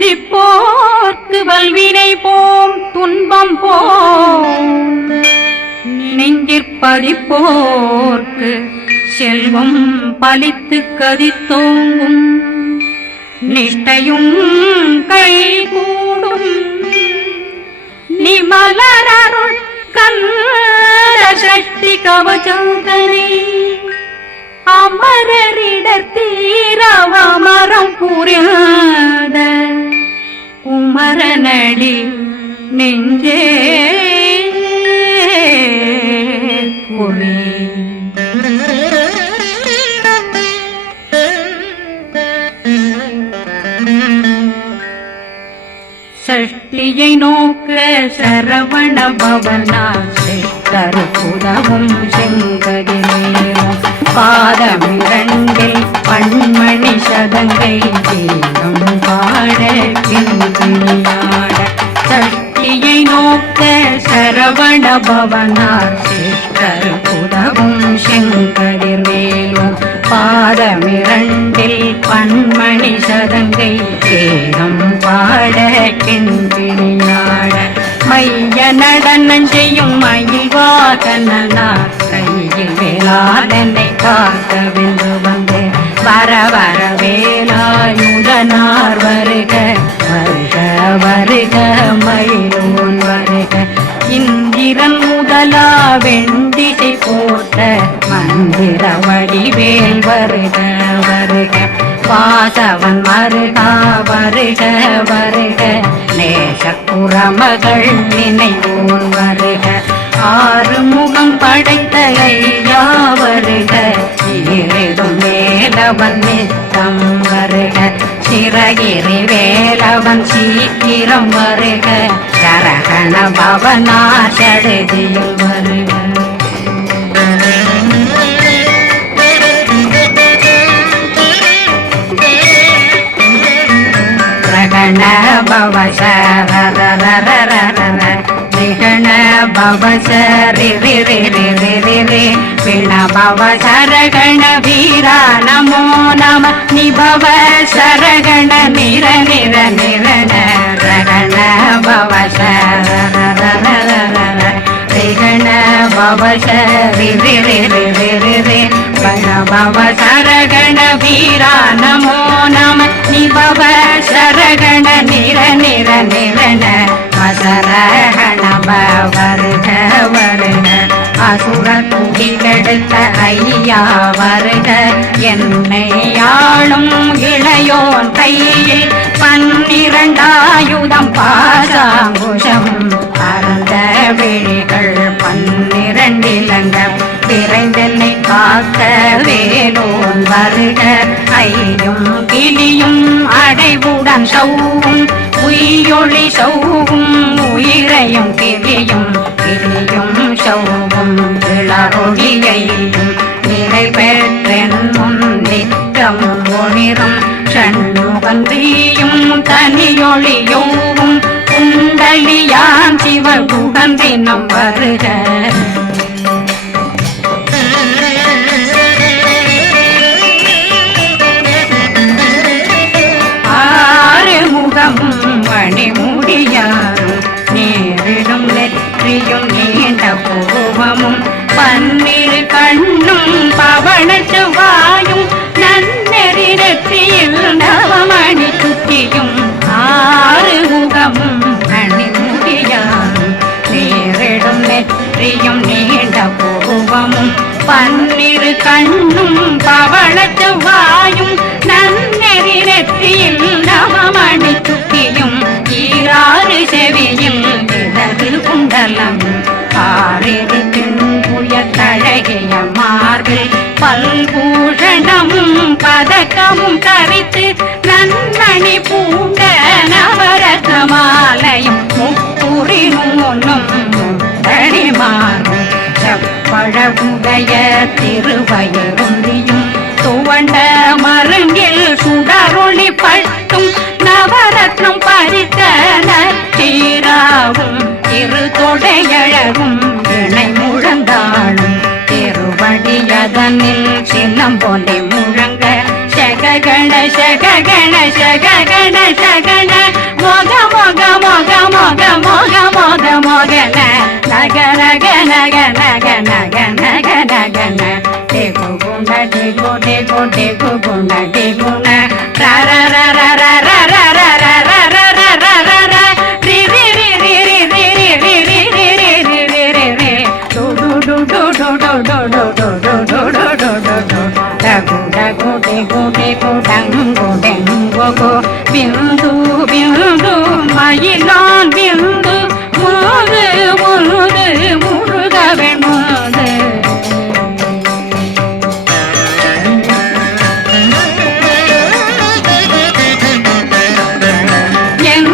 சிந்திப்போர்க்கு வல்வினை போம் துன்பம் போம் நெஞ்சிற்பதிப்போர்க்கு செல்வம் பலித்து கதித்தோங்கும் நிஷ்டையும் கைகூடும் நிமலரருள் கந்த சக்தி கவசந்தனை அமரரிடத்தீரவமரம் புரியாத குமரனடி நெஞ்சே குழி சஷ்டியை நோக்க சரவண பவனா சித்தருக்குதவும் செங்கதி நேரம் பாதமிரண்டில் பண்மணி சதங்கை தீரம் பாட கிண்ணியாட சஷ்டியை நோக்க சரவண பவனார் சித்தருக்குதவும் செங்கதி மேலும் பாதமிரண்டில் பண்மணி சதங்கை தேரம் பாட கிண்பிணியாட மைய நடனம் செய்யும் மயில் வாகனார் கையில் வேளாதனை காக்க வென்று வந்து வர வர வேலாயுதனார் வருக வருக வருக மயிலோன் வருக இந்திரன் முதலா வெண்டிசை போட்ட மந்திர வடிவேல் வருக வருக வாசவன் மருகா வருக வருக நேசக்குறமகள் நினைவோன் வருக ஆறுமுகம் படைத்த ஐயா வருக ஈரிடும் வேலவன் நித்தம் வருக சிறகிரி வேலவன் சீக்கிரம் வருக சரகண பவனா சடுதியில் வருக ரகண பவ சரண பவ சரி பிண பவ சரகண வீரா நமோ நம நிபவ சரகண நிர நிர நிரண ரகண பவ சரண பவ சரி பண பவ சரகண வீரா நமோ நம நிபவ சரகண நிர நிர நிரண மசரகண வருக வருக அசுர துகிலெடுத்த ஐயா வருக என்னை ஆளும் இளையோன் கையில் 12 பாசாங்குஷம் பரந்த விழிகள் 12 இலங்க விரைந்தென்னை காக்க வேலோன் வருக ஐயும் கிளியும் அடைவுடன் சௌவும் உயிரொளி சௌவும் உயிரையும் கிளியும் கிளியும் சௌவும் இளரொளியையும் நிலை பெற்றென் முன் நித்தம் ஒளிரும் சண்முகந்தியும் தனியொளியோவும் குண்டலியான் சிவகுகந்தினம் வருக மணிமுடியாரும் நேரிடும் நெற்றியும் நீண்ட கோபமும் 12 கண்ணும் பவன செவ்வாயும் நன்னெறி நெற்றியில் நவமணி சுத்தியும் 6 முகமும் மணிமுடியாரும் நேரிடும் நெற்றியும் நீண்ட கோபமும் 12 கண்ணும் பவன செவ்வாயும் நன்னெறி நெற்றியில் நவமணி சுத்தியும் 6 செவியில் இடது குண்டலம் 6 தின்புய தழகிய மார்பில் பல்பூஷணமும் பதக்கமும் தரித்து நன்மணி பூண்ட நவரத்ன மாலையும் முப்புரி நூலும் தனிமாறும் செப்பழகுடைய திருவயருந்தியும் துவண்ட மருங்கில் சுடரொளி பட்டும் நவரத்னம் பறித்த நச்சீராவும் இரு தொடையழகும் இணை முழந்தாளும் திருவடியதனில் சின்னம் போலே முழங்க சககண சககண சககண சகண மோத மோகன நக நக நக நக நக நக நகன டேகு குண்ட டேகு டேகு டேகு குண்ட டேகுன ர ர ர ர ர ர ர ர ர ர ர ர ர ர ர ரி ரி ரி ரி ரி ரி ரி ரி ரி ரி ரி ரி ரி ரி டு டு டு டு டு டு டு டு டு டு டு டு டு டு டு டகு டகு டேகு டேகு டங்கு டெங்கு கோ பிந்து பிந்து மயிலான் பிந்து முது முது முருகவன் முது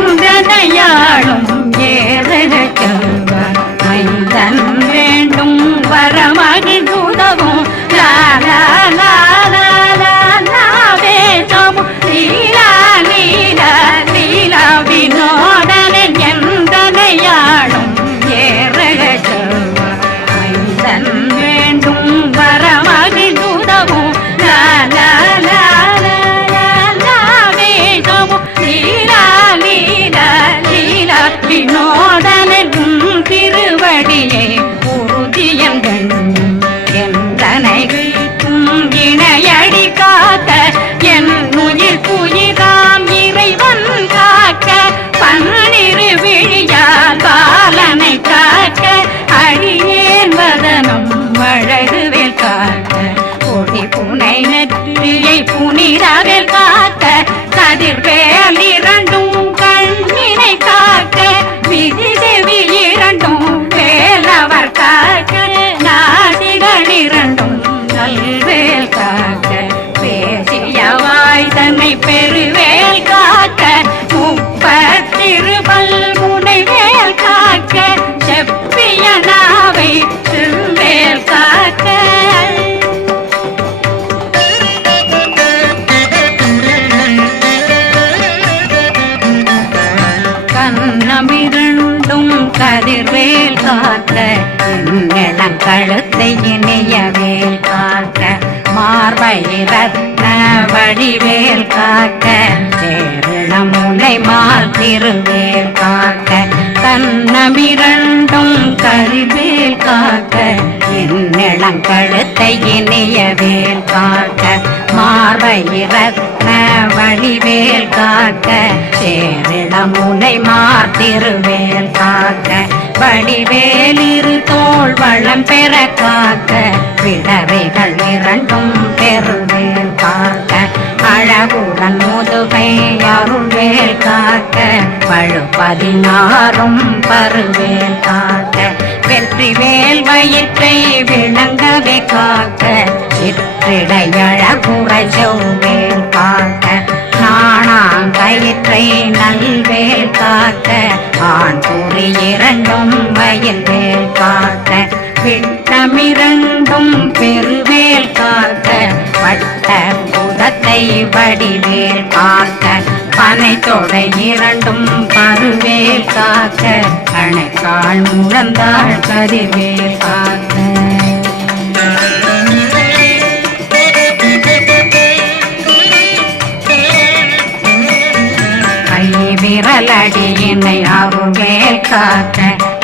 எங்கனையாளும் ஏதக செல்வார் மைந்தன் வேண்டும் வரமகிழ் உதவும் லாலா லாலா லாவே சமு லீலா லீலா லீலா வினோதனன் எந்தனையாளும் ஏறக செல்வார் மைந்தன் வேண்டும் வரமகிழ் உதவும் லாலா லாலா லாவே சமு லீலா லீலா லீலா வினோதனன் திருவடியை உறுதியங்கள் எந்தனைகளுக்கும் இணையடி காக்க என் உயிர் புயிராம் இறைவன் காக்க பன்னிரு விழியால் பாலனை காக்க அடியேன் வதனம் அழகுவேல் காக்க கொடி புனை நெற்றியை புனிதவேல் காக்க கதிர்வேல் இரண்டும் கண்ணினை காக்க விதி செவி இரண்டும் வேலவர் காக்க நாசிகள் இரண்டும் நல்வேல் காக்க பேசிய வாய் தன்னை பெருவேல் காக்க முப்பத்திருபல் முனைவேல் காக்க செப்பிய நாவை திருவேல் காக்க கண்ணமிரண்டும் கதிர்வேல் காக்க இளம் கழுத்தை இணையவேல் காக்க மார்பை ரத்ன வடிவேல் காக்க சேரணம் முனை மால் திருவேல் காக்க கண்ணமிரண்டும் கதிர்வேல் காக்க இளம் கழுத்தை இணையவேல் காக்க மார்பை ரத்ன வடிவேல் காக்க சேரணம் முனை மால் திருவேல் காக்க வடிவேல் இரு தோள் வளம் பெற காக்க விடவைகள் இரண்டும் பெருவேல் காக்க அழகுடன் முதுகை அருள்வேல் காக்க பழு 16 பருவேல் காக்க வெற்றி வேல் வயிற்றை விளங்கவே காக்க சிற்றிடையழகுறை செவ்வேல் காக்க நாணாங்கயிற்றை நல்வேல் காக்க ஆண் குறி இரண்டும் வயல்வேல் காக்க விட்டமிரண்டும் பெருவேல் காக்க வட்ட புதத்தை வடிவேல் காக்க பனை தொடை இரண்டும் பருவேல் காக்க அணைக்கால் முழந்தாள் கதிர்வேல் காக்க விரலடியினை அருள்வேல் காக்க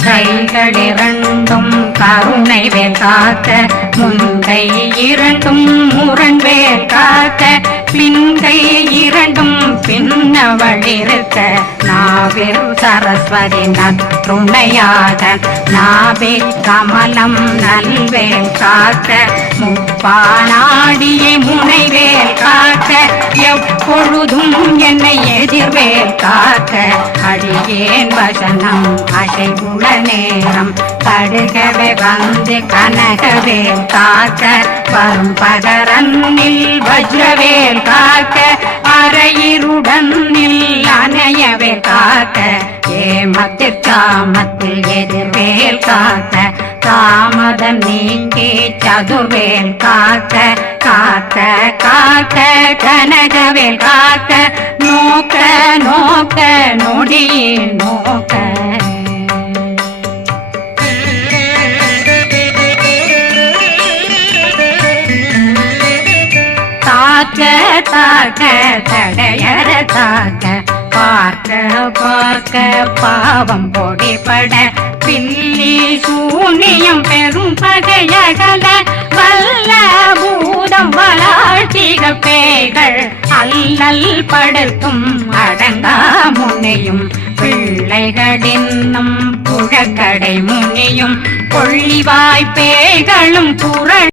கைகள் இரண்டும் கருணை வேல் காக்க முன்கை இரண்டும் முரண்வேல் காக்க பின்கை இரண்டும் பின்னவளிருக்க நாவில் சரஸ்வதி நற்றுணையாக நாவே கமலம் நல்வேல் காக்க முப்பானாடியை முனைவேல் காக்க எப்பொழுதும் என்னை எதிர்வேல் காக்க அடியேன் வசனம் அசைவுள்ள நேரம் கடுகவே வந்து கனகவேல் காக்க வரும் பகரன்னில் வஜ்ரவேல் காக்க அரையிருடன் அணையவேல் காக்க ஏமத்தில் காமத்தில் எதிர்வேல் காக்க தாமதம் நீக்கி சதுர்வேல் காக்க காக்க காக்க கனகவேல் காக்க நோக்க நோக்க நொடியில் நோக்க தாக்க தாக்க தடையற தாக்க பார்க்க பார்க்க பாவம் பொடிபட பில்லி சூனியம் பெரும் பகையகல வல்ல பூதம் வளாட்டிக பேய்கள் அல்லல் படுத்தும் அடங்கா முனையும் பிள்ளைகளின்னும் புழக்கடை முனியும் கொள்ளிவாய் பேய்களும் புரண